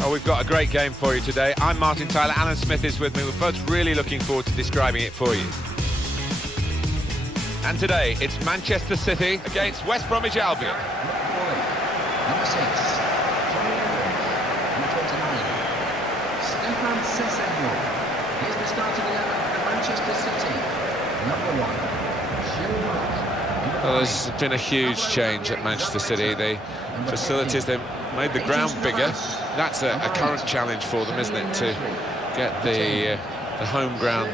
Oh, we've got a great game for you today. I'm Martin Tyler, Alan Smith is with me. We're both really looking forward to describing it for you. And today, it's Manchester City against West Bromwich Albion. Number 6, number 29, Stefan Sessegnon. Here's the starting 11 for Manchester City. Number 1, Well, there's been a huge change at Manchester City. The facilities, they've made the ground bigger. That's a current challenge for them, isn't it, to get the home ground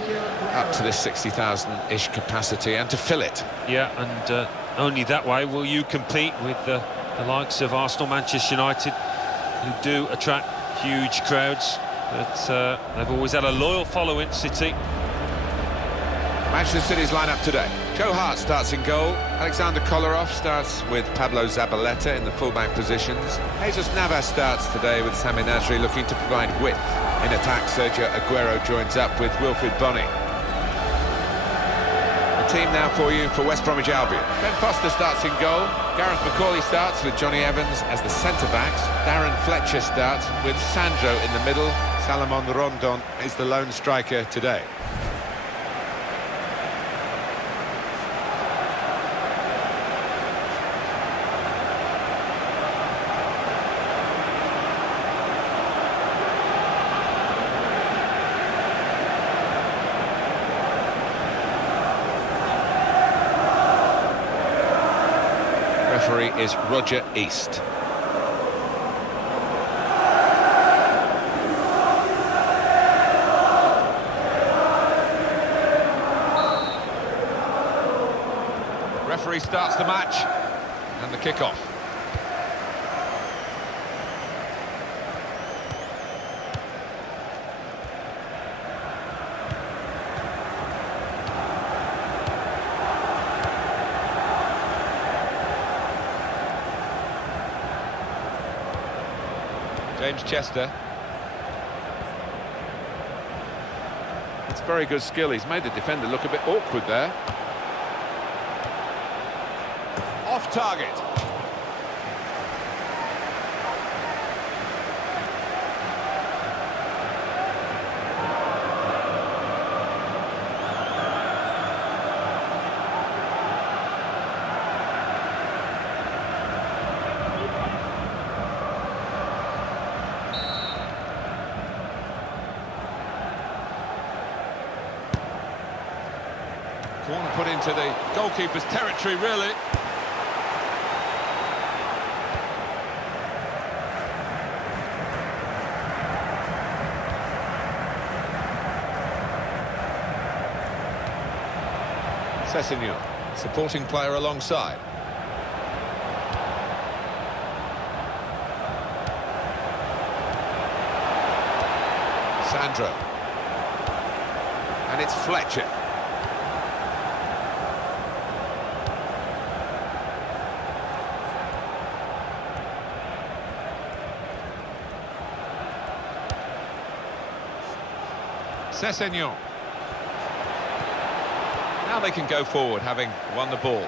up to this 60,000-ish capacity and to fill it. Yeah, and only that way will you compete with the likes of Arsenal, Manchester United, who do attract huge crowds, but they've always had a loyal following, City. Manchester City's lineup today. Joe Hart starts in goal. Alexander Kolarov starts with Pablo Zabaleta in the fullback positions. Jesus Navas starts today with Sami Nasri looking to provide width. In attack, Sergio Aguero joins up with Wilfried Bony. The team now for you for West Bromwich Albion. Ben Foster starts in goal. Gareth McCauley starts with Johnny Evans as the centre-backs. Darren Fletcher starts with Sandro in the middle. Salomon Rondon is the lone striker today. Referee is Roger East. Referee starts the match and the kick-off. James Chester. It's very good skill. He's made the defender look a bit awkward there. Off target. Corner put into the goalkeeper's territory, really. Sessegnon, supporting player alongside. Sandro. And it's Fletcher. Sessegnon. Now they can go forward, having won the ball.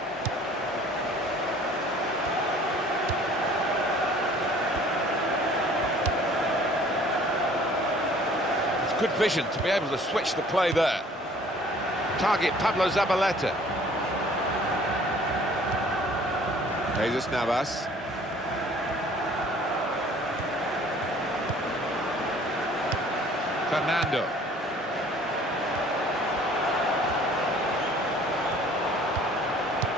It's good vision to be able to switch the play there. Target Pablo Zabaleta. Jesus Navas. Fernando.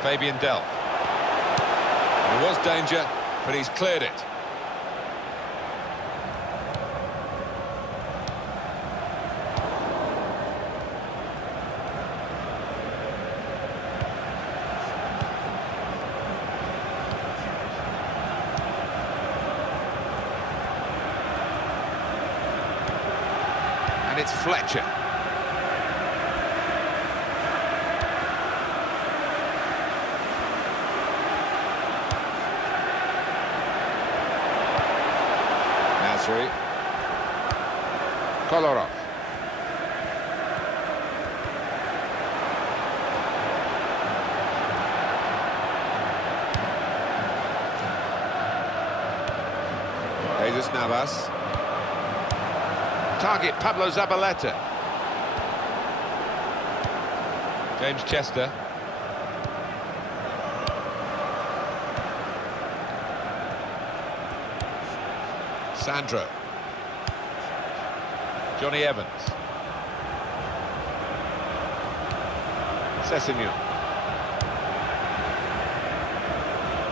Fabian Delph. There was danger, but he's cleared it. And it's Fletcher. Kolarov. Jesus Navas. Target Pablo Zabaleta. James Chester. Sandro. Johnny Evans. Sessegnon.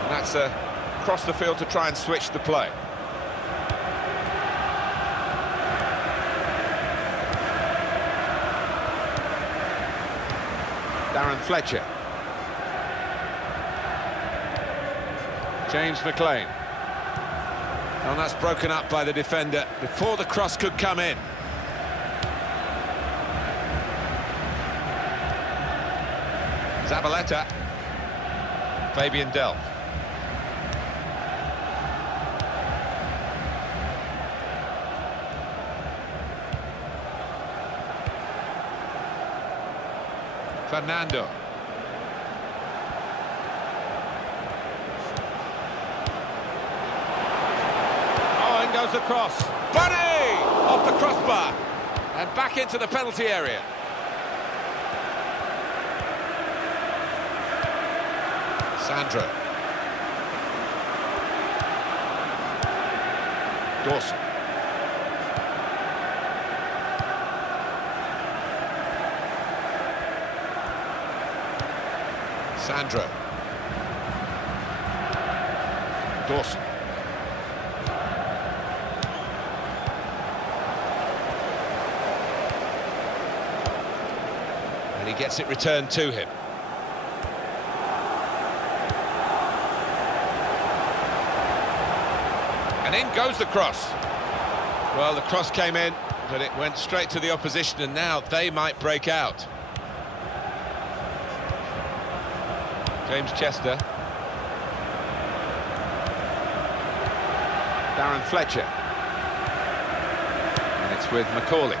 And that's across the field to try and switch the play. Darren Fletcher. James McLean. And that's broken up by the defender before the cross could come in. Zabaleta. Fabian Delph. Fernando. Oh, in goes the cross. Bunny! Off the crossbar. And back into the penalty area. Sandro. Dawson. Sandro. Dawson. And he gets it returned to him. And in goes the cross. Well, the cross came in, but it went straight to the opposition, and now they might break out. James Chester. Darren Fletcher. And it's with Macaulay.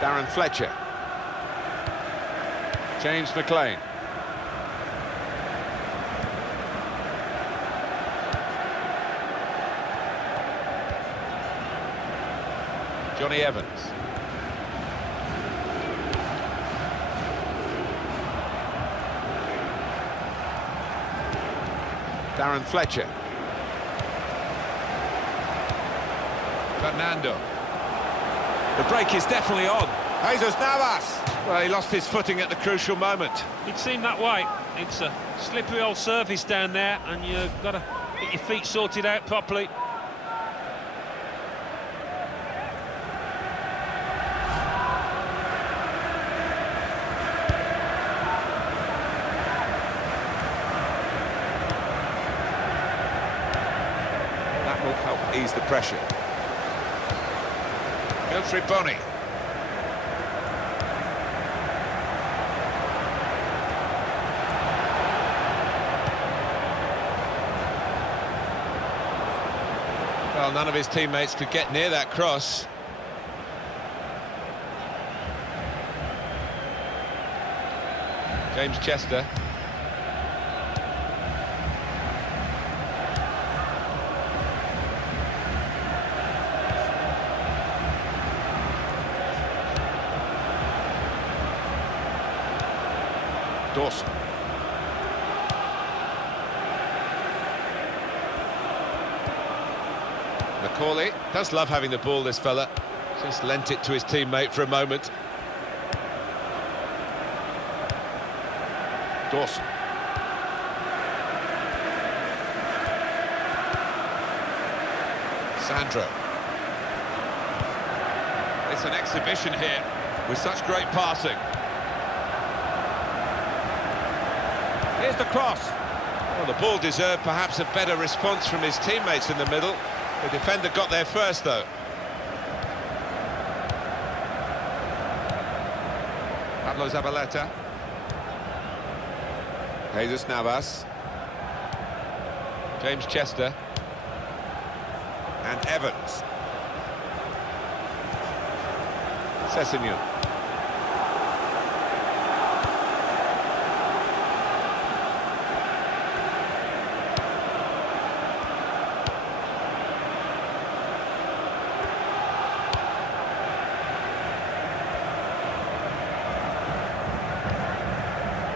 Darren Fletcher. James McLean. Johnny Evans. Darren Fletcher. Fernando. The break is definitely on. Jesus Navas. Well, he lost his footing at the crucial moment. It seemed that way. It's a slippery old surface down there, and you've got to get your feet sorted out properly. That will help ease the pressure. Godfrey Bonny. Well, none of his teammates could get near that cross. James Chester. Dawson. Macaulay does love having the ball, this fella. Just lent it to his teammate for a moment. Dawson. Sandro. It's an exhibition here with such great passing. Here's the cross. Well, the ball deserved perhaps a better response from his teammates in the middle. The defender got there first, though. Pablo Zabaleta. Jesus Navas. James Chester. And Evans. Sessegnon.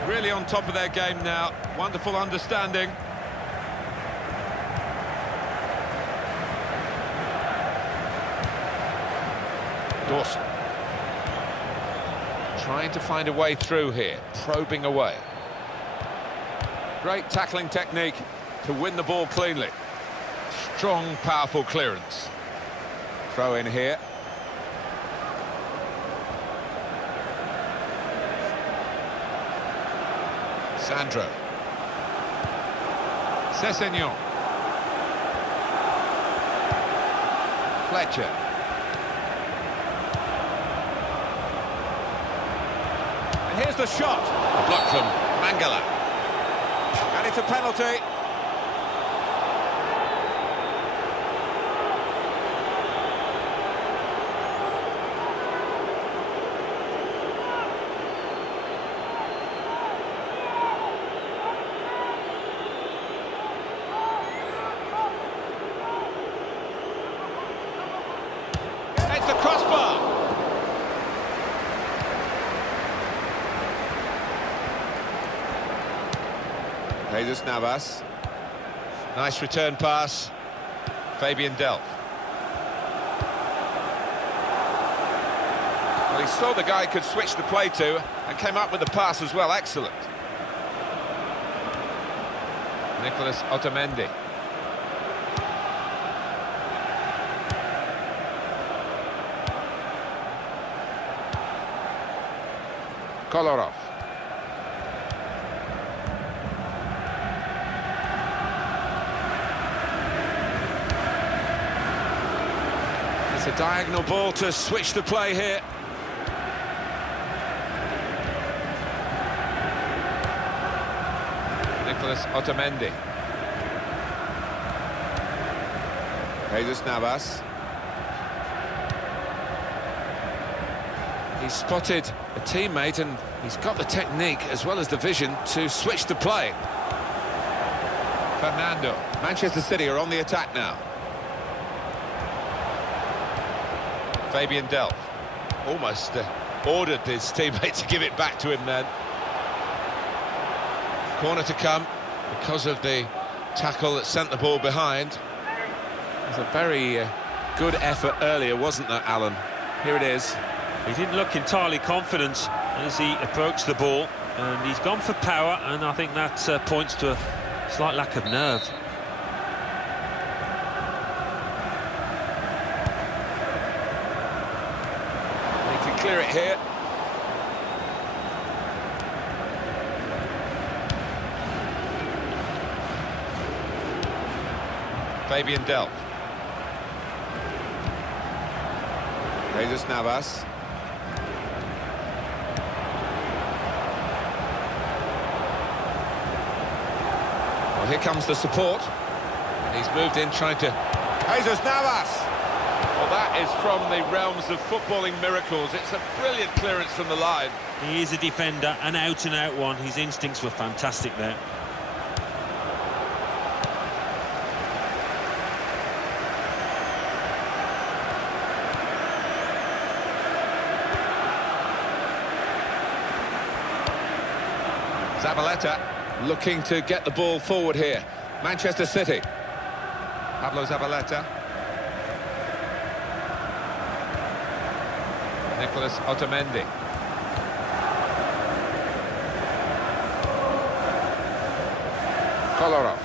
Really on top of their game now. Wonderful understanding. Dawson. Trying to find a way through here, probing away. Great tackling technique to win the ball cleanly. Strong, powerful clearance. Throw in here. Sandro. Sessegnon. Fletcher. And here's the shot. A block from Mangala. And it's a penalty. It's the crossbar. Jesus Navas. Nice return pass. Fabian Delph. Well, he saw the guy could switch the play to and came up with the pass as well. Excellent. Nicholas Otamendi. Kolarov. It's a diagonal ball to switch the play here. Nicholas Otamendi. Jesus Navas. He's spotted a teammate and he's got the technique as well as the vision to switch the play. Fernando. Manchester City are on the attack now. Fabian Delph. Almost ordered his teammate to give it back to him then. Corner to come because of the tackle that sent the ball behind. It was a very good effort earlier, wasn't there, Alan? Here it is. He didn't look entirely confident as he approached the ball, and he's gone for power, and I think that points to a slight lack of nerve. They can clear it here. Fabian Delph. Jesus Navas. Well, here comes the support. And he's moved in trying to... Jesus Navas! Well, that is from the realms of footballing miracles. It's a brilliant clearance from the line. He is a defender, an out-and-out one. His instincts were fantastic there. Zabaleta looking to get the ball forward here. Manchester City. Pablo Zabaleta. Nicholas Otamendi. Kolarov.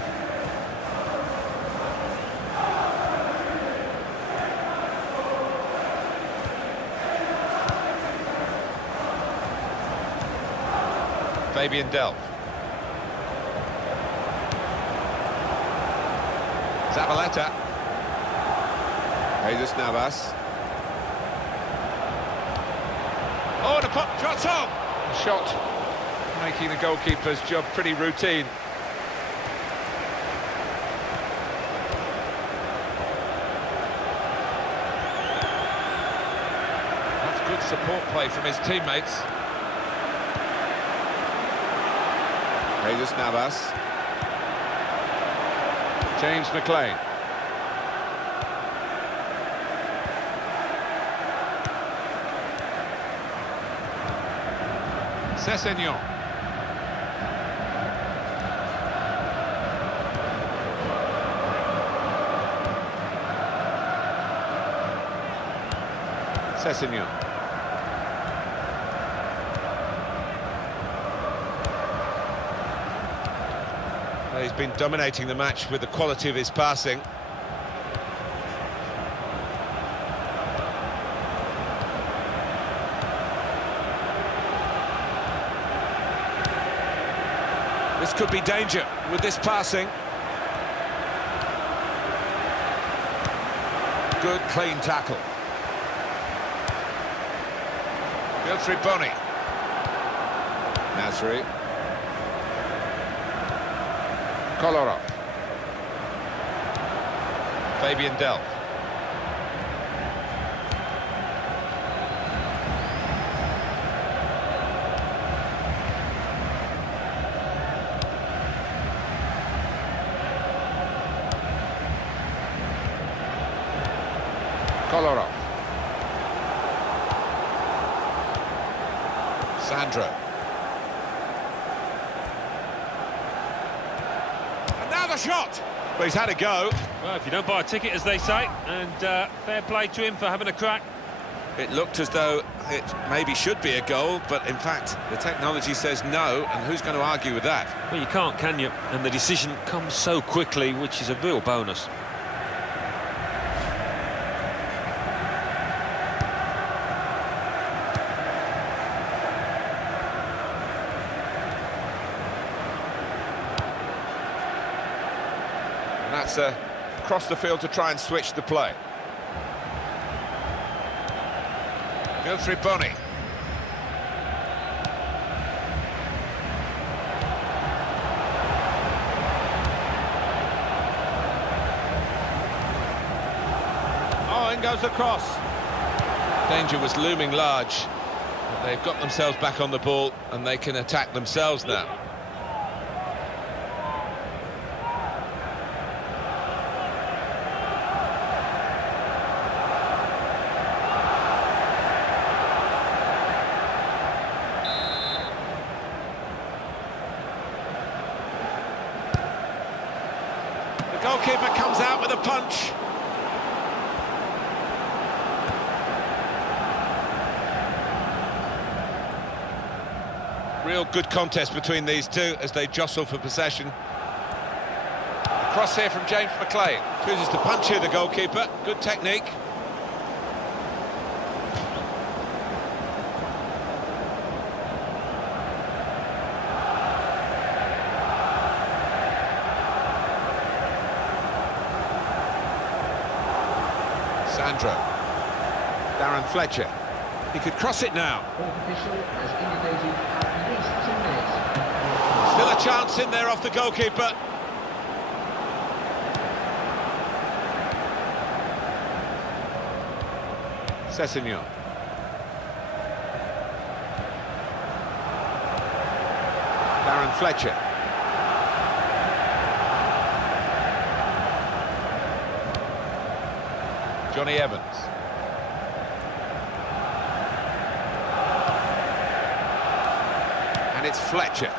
Fabian Delph. Zabaleta. Jesus Navas. Oh, the pop shot's on! Shot making the goalkeeper's job pretty routine. That's good support play from his teammates. Jesus Navas. James McLean. Sessegnon. Sessegnon. He's been dominating the match with the quality of his passing. This could be danger with this passing. Good, clean tackle. Wilfried Bony. Nasri. Kolarov. Fabian Delph. Kolarov. Sandro. And now the shot! But he's had a go. Well, if you don't buy a ticket, as they say, and fair play to him for having a crack. It looked as though it maybe should be a goal, but in fact, the technology says no, and who's going to argue with that? Well, you can't, can you? And the decision comes so quickly, which is a real bonus. That's across the field to try and switch the play. Wilfried Bony. Oh, in goes the cross. Danger was looming large. But they've got themselves back on the ball and they can attack themselves now. Goalkeeper comes out with a punch. Real good contest between these two as they jostle for possession. A cross here from James McLean. Chooses to punch here, the goalkeeper. Good technique. Sandro. Darren Fletcher. He could cross it now. Still a chance in there off the goalkeeper. Sessegnon. Darren Fletcher. Johnny Evans. And it's Fletcher.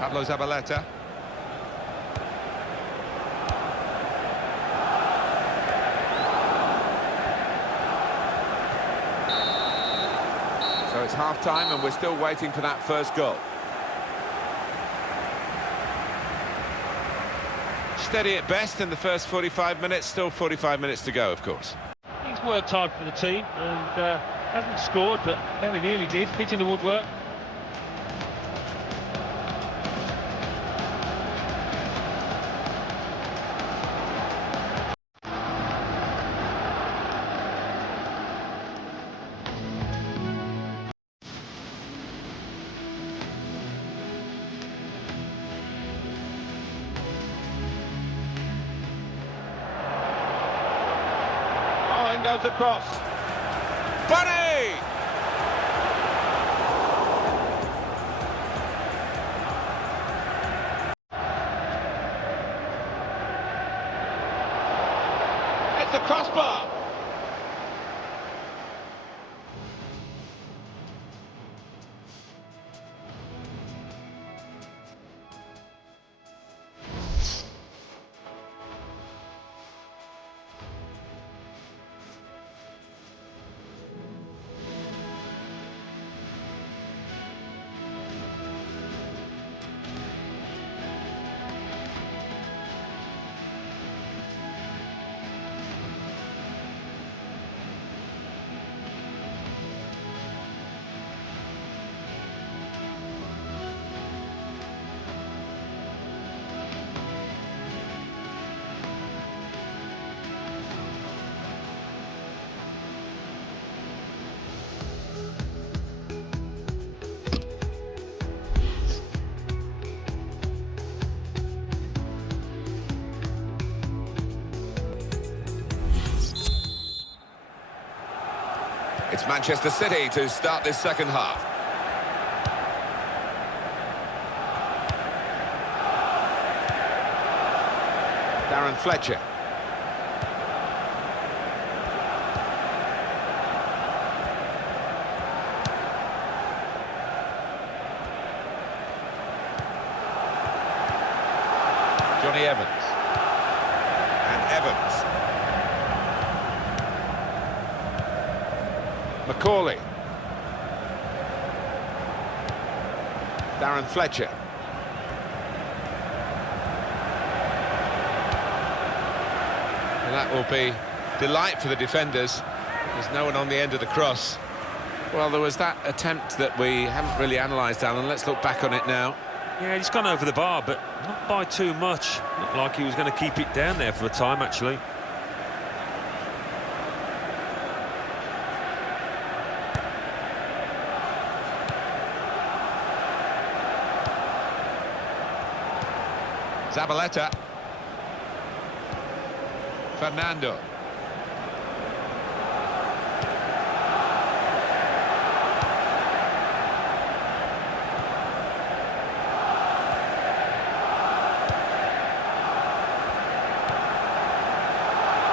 Pablo Zabaleta. So it's half-time and we're still waiting for that first goal. Steady at best in the first 45 minutes, still 45 minutes to go, of course. He's worked hard for the team and hasn't scored, but very nearly did, hitting the woodwork. Goes across. Bunny! It's the crossbar. It's Manchester City to start this second half. Darren Fletcher. Johnny Evans. And Evans. Macaulay. Darren Fletcher. And that will be delight for the defenders. There's no one on the end of the cross. Well, there was that attempt that we haven't really analysed, Alan. Let's look back on it now. Yeah, he's gone over the bar, but not by too much. Looked like he was going to keep it down there for a time, actually. Zabaleta. Fernando.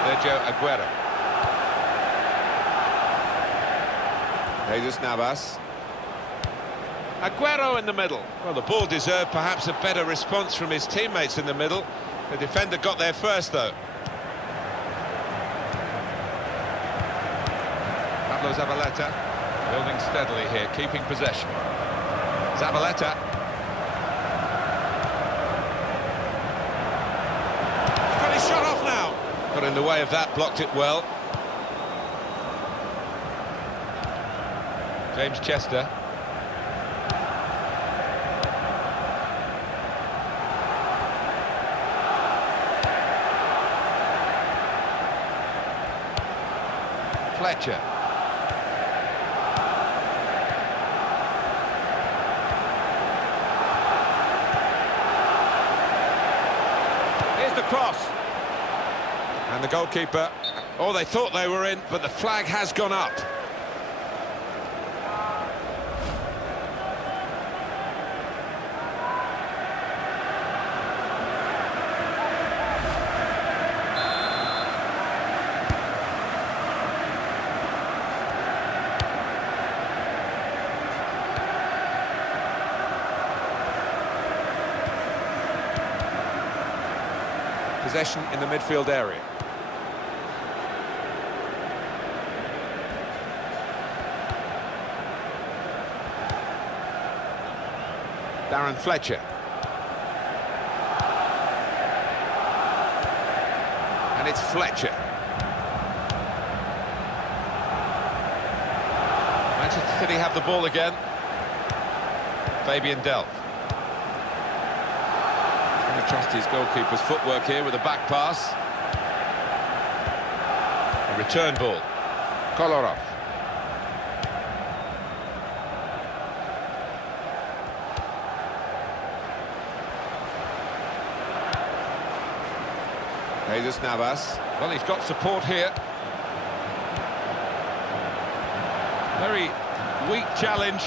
Sergio Aguero. Jesus Navas. Aguero in the middle. Well, the ball deserved perhaps a better response from his teammates in the middle. The defender got there first, though. Pablo Zabaleta building steadily here, keeping possession. Zabaleta. Got his shot off now. Got in the way of that, blocked it well. James Chester. Fletcher. Here's the cross. And the goalkeeper, oh, they thought they were in, but the flag has gone up. Possession in the midfield area. Darren Fletcher. And it's Fletcher. Manchester City have the ball again. Fabian Delph. Going to trust his goalkeeper's footwork here with a back pass. A return ball. Kolarov. Jesus Navas. Well, he's got support here. Very weak challenge.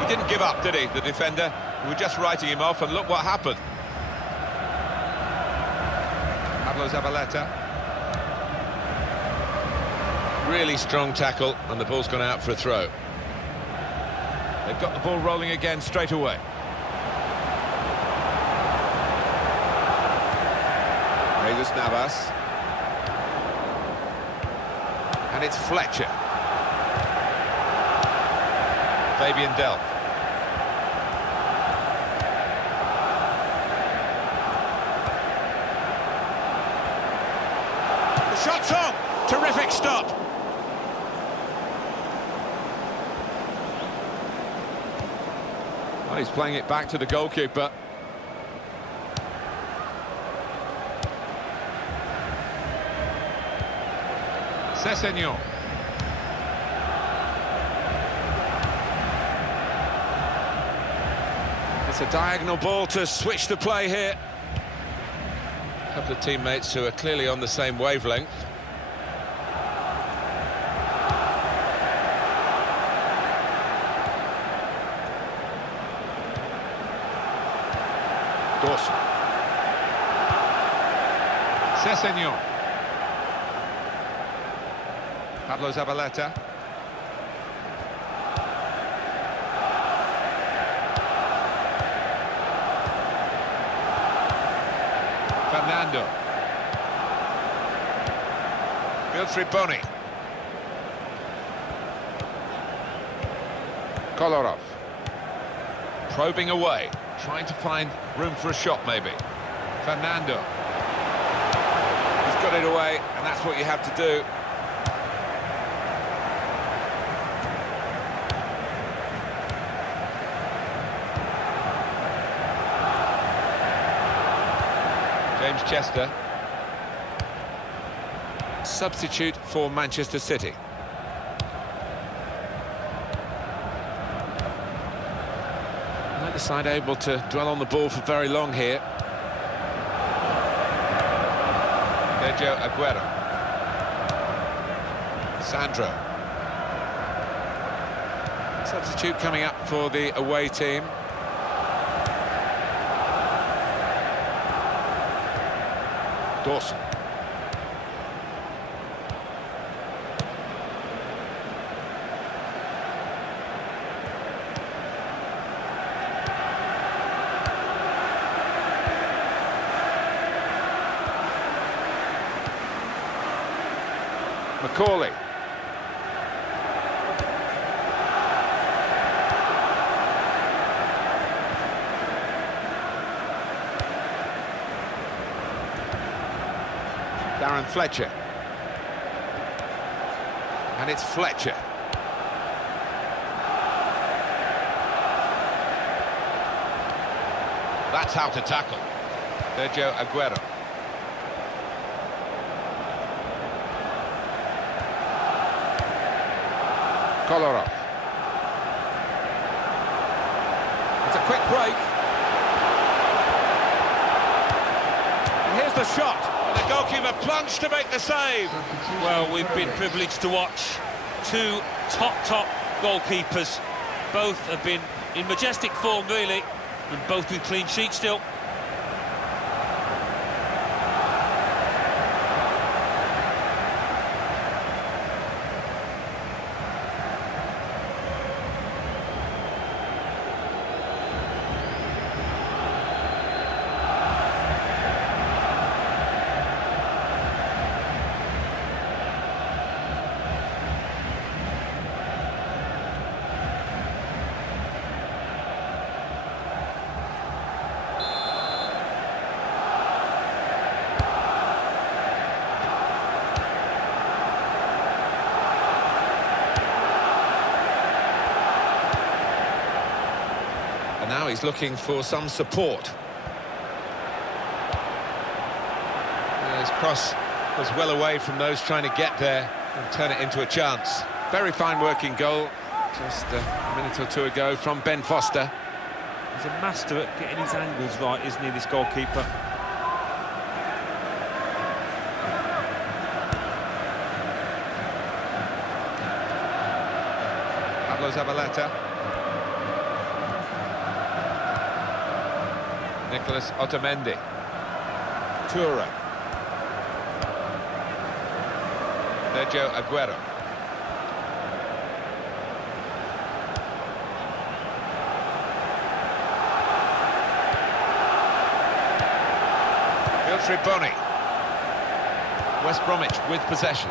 He didn't give up, did he, the defender? We were just writing him off, and look what happened. Pablo Zabaleta. Really strong tackle, and the ball's gone out for a throw. They've got the ball rolling again straight away. Jesus Navas. And it's Fletcher. Fabian Delph. The shot's on! Terrific stop! Well, he's playing it back to the goalkeeper. Sessegnon. It's a diagonal ball to switch the play here. A couple of teammates who are clearly on the same wavelength. Dawson. Sessegnon. Pablo Zabaleta. Fernando. Wilfried Bony. Kolarov. Probing away, trying to find room for a shot maybe. Fernando. He's got it away, and that's what you have to do. James Chester. Substitute for Manchester City. Neither side able to dwell on the ball for very long here. Sergio Aguero. Sandro. Substitute coming up for the away team. Dawson. Macaulay. Darren Fletcher. And it's Fletcher. That's how to tackle. Sergio Aguero. Kolarov. It's a quick break. And here's the shot. And the goalkeeper plunged to make the save. Well, we've been privileged to watch two top goalkeepers. Both have been in majestic form, really, and both with clean sheets still. Now he's looking for some support. His cross was well away from those trying to get there and turn it into a chance. Very fine working goal just a minute or two ago from Ben Foster. He's a master at getting his angles right, isn't he, this goalkeeper? Pablo Zabaleta. Nicholas Otamendi. Toure. Sergio Aguero. Wilfried Bony. West Bromwich with possession.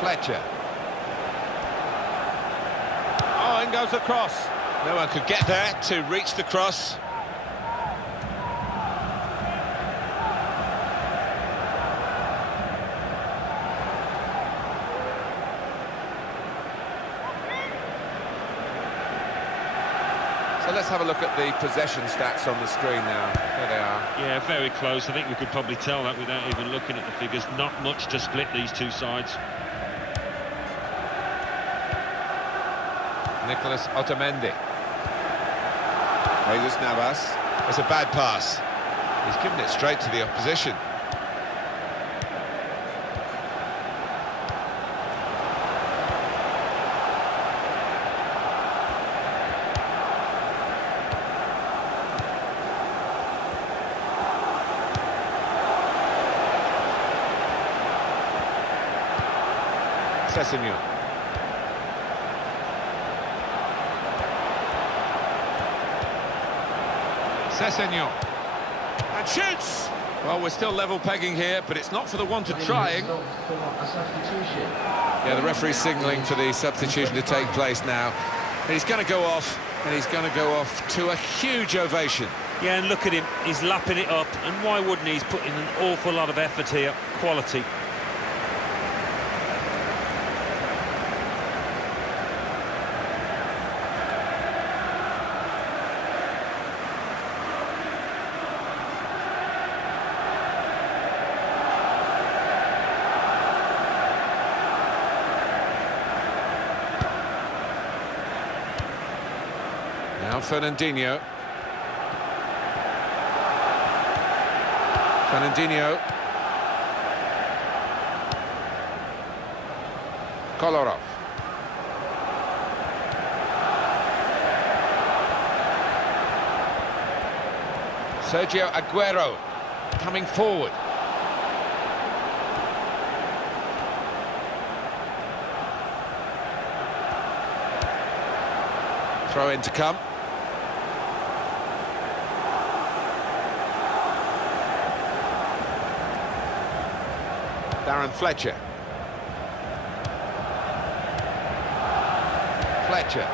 Fletcher. Oh, in goes the cross. No one could get there to reach the cross. So let's have a look at the possession stats on the screen now. There they are. Yeah, very close. I think we could probably tell that without even looking at the figures. Not much to split these two sides. Nicholas Otamendi. Jesus Navas. It's a bad pass. He's given it straight to the opposition. Sessegnon. Sessegnon. And shoots! Well, we're still level pegging here, but it's not for the want of trying. Yeah, the referee's signalling for the substitution to take place now. And he's going to go off, and he's going to go off to a huge ovation. Yeah, and look at him, he's lapping it up, and why wouldn't he? He's putting an awful lot of effort here, quality. Now Fernandinho. Fernandinho. Kolarov. Sergio Aguero coming forward. Throw in to come. Darren Fletcher. Fletcher.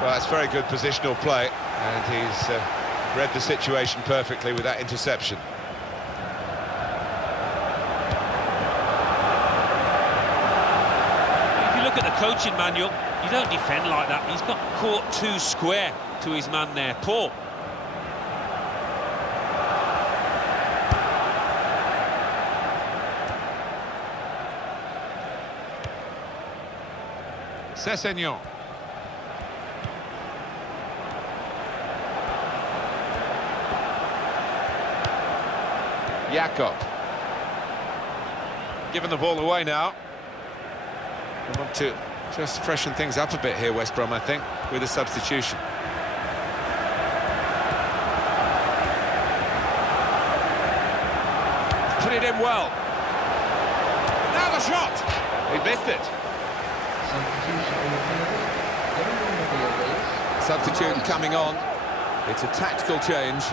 Well, that's very good positional play, and he's read the situation perfectly with that interception. If you look at the coaching manual, you don't defend like that. He's got caught too square to his man there. Poor. Sessegnon. Jakob. Giving the ball away now. They want to just freshen things up a bit here, West Brom, I think, with a substitution. Put it in well. Now the shot! He missed it. Substitute coming on. It's a tactical change.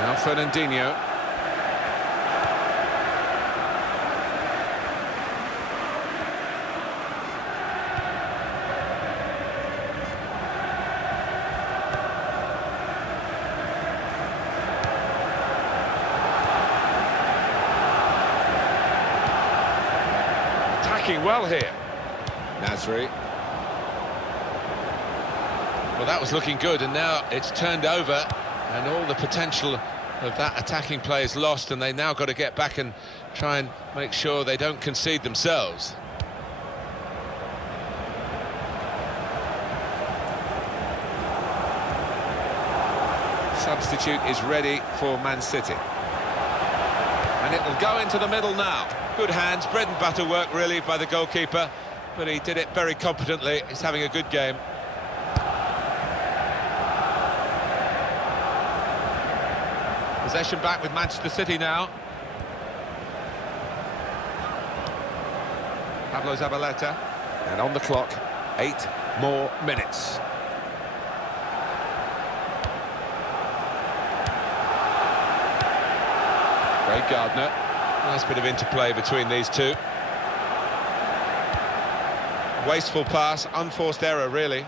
Now Fernandinho. Attacking well here. Nasri. Well, that was looking good, and now it's turned over, and all the potential of that attacking play is lost, and they now got to get back and try and make sure they don't concede themselves. Substitute is ready for Man City. And it will go into the middle now. Good hands, bread and butter work really by the goalkeeper, but he did it very competently. He's having a good game. Possession back with Manchester City now. Pablo Zabaleta. And on the clock, 8 more minutes. Craig Gardner. Nice bit of interplay between these two. Wasteful pass, unforced error really.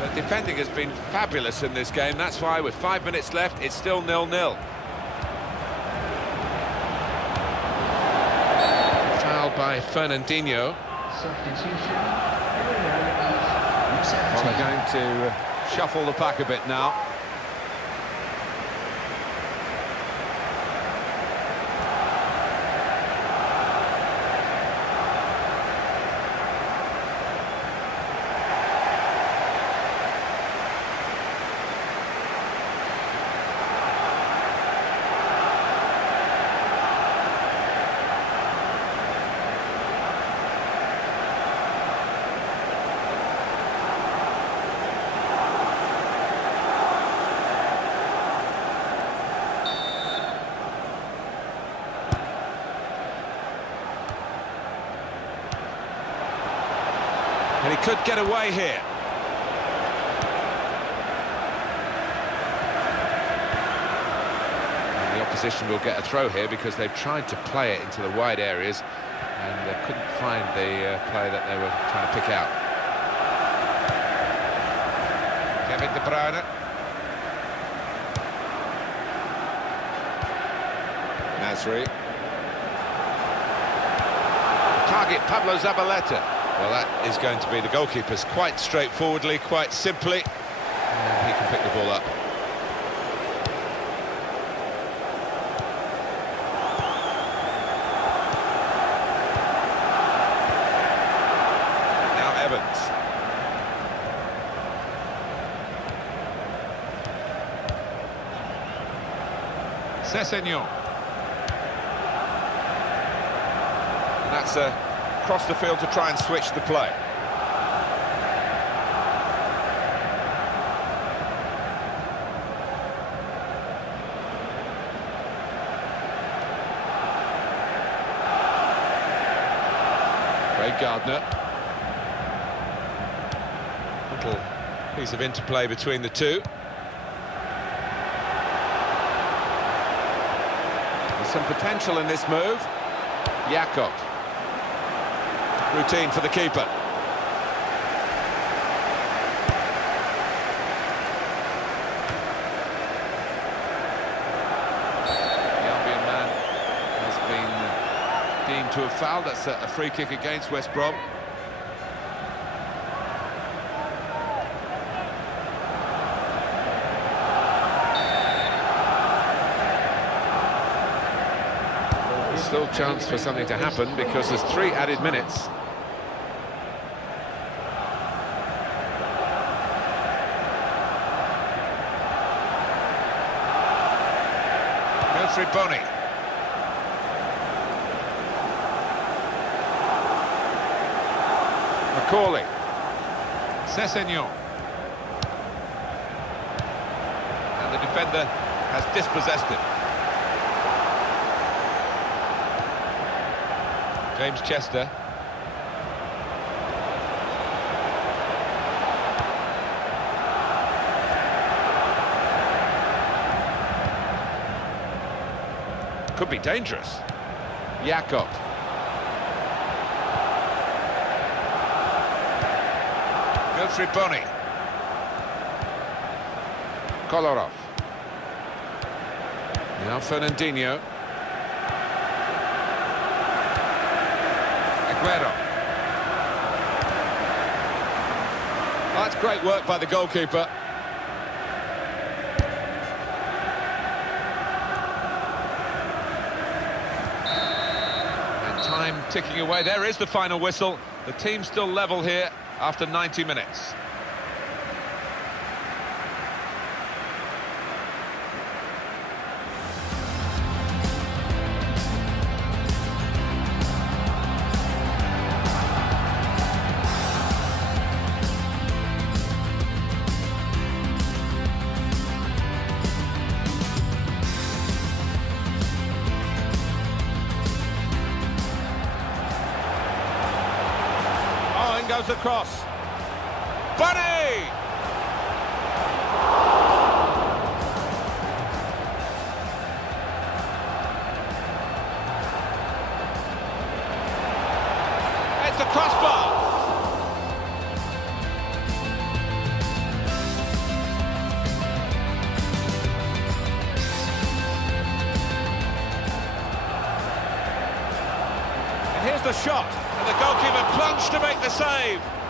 The defending has been fabulous in this game, that's why with 5 minutes left it's still 0-0. Foul by Fernandinho. substitution. Everyone is U17. Well, they're going to shuffle the pack a bit now. And he could get away here. And the opposition will get a throw here because they've tried to play it into the wide areas and they couldn't find the player that they were trying to pick out. Kevin De Bruyne. Nasri. Target Pablo Zabaleta. Well, that is going to be the goalkeeper's quite straightforwardly, quite simply. And he can pick the ball up. Now Evans. Sessegnon. And that's across the field to try and switch the play. Craig Gardner. Little piece of interplay between the two. There's some potential in this move. Jakob. Routine for the keeper. The Albion man has been deemed to have fouled. That's a free kick against West Brom. There's still a chance for something to happen because there's 3 added minutes. Boni. Macaulay. Sessegnon. And the defender has dispossessed it. James Chester. Could be dangerous. Jakob. Wilfried Boni. Kolarov. Now Fernandinho. Aguero. Oh, that's great work by the goalkeeper. Time ticking away. There is the final whistle. The team's still level here after 90 minutes. Goes across. Bunny! It's a crossbar. And here's the shot. And the goalkeeper plunged to make the save.